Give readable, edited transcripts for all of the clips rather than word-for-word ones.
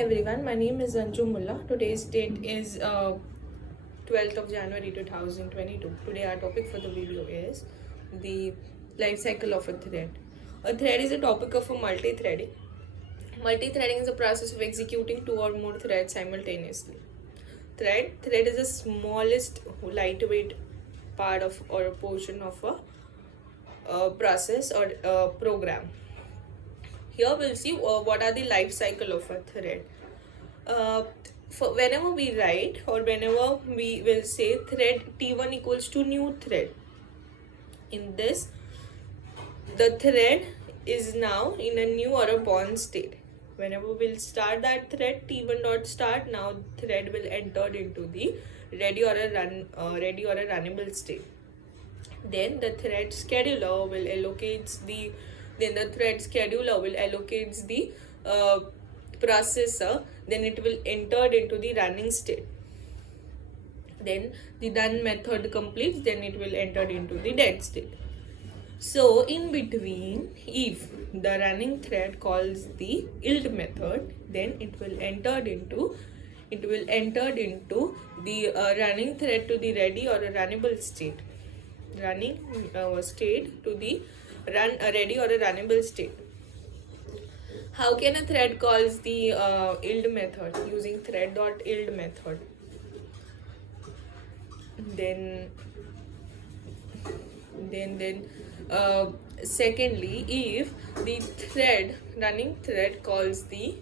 Everyone, my name is Anju Mullah. Today's date is 12th of January 2022. Today our topic for the video is the life cycle of a thread. A thread is a topic of a multi-threading. Multi-threading is a process of executing two or more threads simultaneously. Thread is the smallest lightweight part of or a portion of a process or a program. Here we'll see what are the life cycle of a thread. For whenever we write or whenever we will say thread T1 equals to new thread, in this the thread is now in a new or a born state. Whenever we'll start that thread T1 dot start, now thread will enter into the ready or a runnable state. Then the thread scheduler will allocate the processor, then it will enter into the running state. Then the done method completes, then it will enter into the dead state. So in between, if the running thread calls the yield method, then it will enter into the running thread to the ready or a runnable state. Running state to the ready or a runnable state. How can a thread calls the yield method using thread.yield method? Then secondly, if the running thread calls the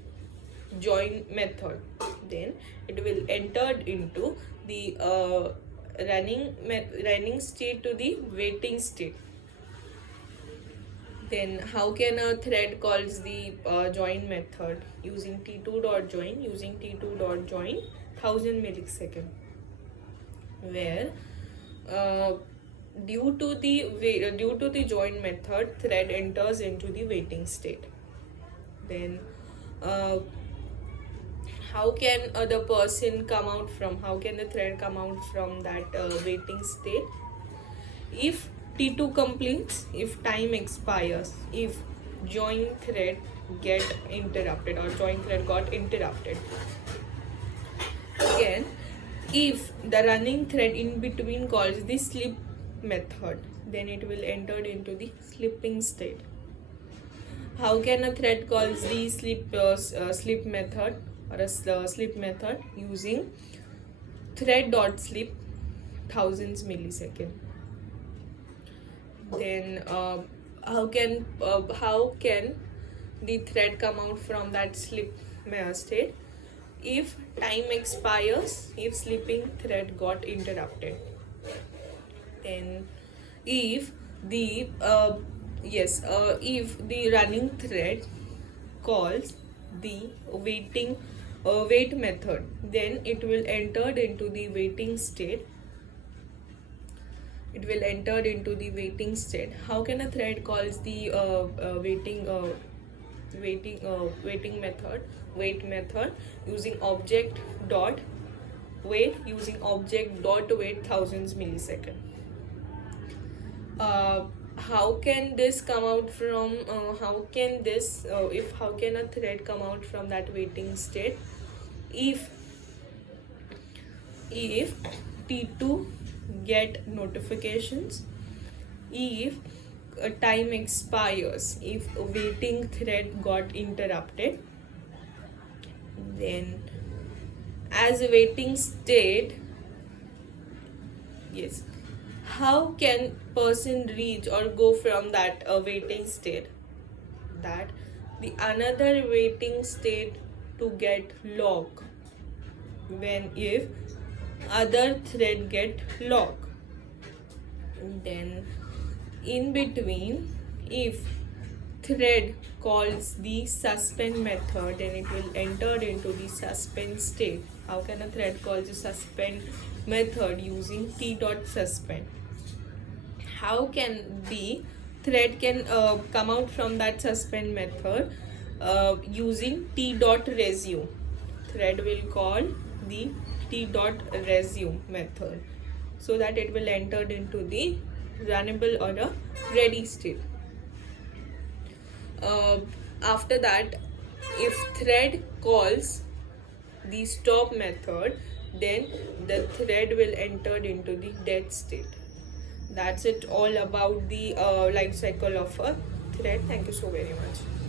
join method, then it will enter into the running state to the waiting state. Then how can a thread calls the join method using t2.join 1000 millisecond, where due to the join method, thread enters into the waiting state. Then how can the thread come out from that waiting state? If T2 completes, if time expires, if join thread get interrupted or join thread got interrupted. Again, if the running thread in between calls the slip method, then it will enter into the slipping state. How can a thread calls the slip method or a slip method using thread.slip thousands millisecond? Then how can the thread come out from that slip state? If time expires, if slipping thread got interrupted. Then if the running thread calls the wait method, then it will enter into the waiting state. How can a thread calls the wait method using object dot wait thousands millisecond? How can this come out from how can a thread come out from that waiting state? If T2 get notifications, if time expires, if a waiting thread got interrupted, then as a waiting state, yes, how can person reach or go from that waiting state? That the another waiting state to get lock, when if other thread get lock. Then in between, if thread calls the suspend method, then it will enter into the suspend state. How can a thread call the suspend method using t.suspend? How can the thread come out from that suspend method using t.resume? Thread will call the t.resume method, so that it will enter into the runnable or a ready state. After that, if thread calls the stop method, then the thread will enter into the dead state. That's it all about the life cycle of a thread. Thank you so very much.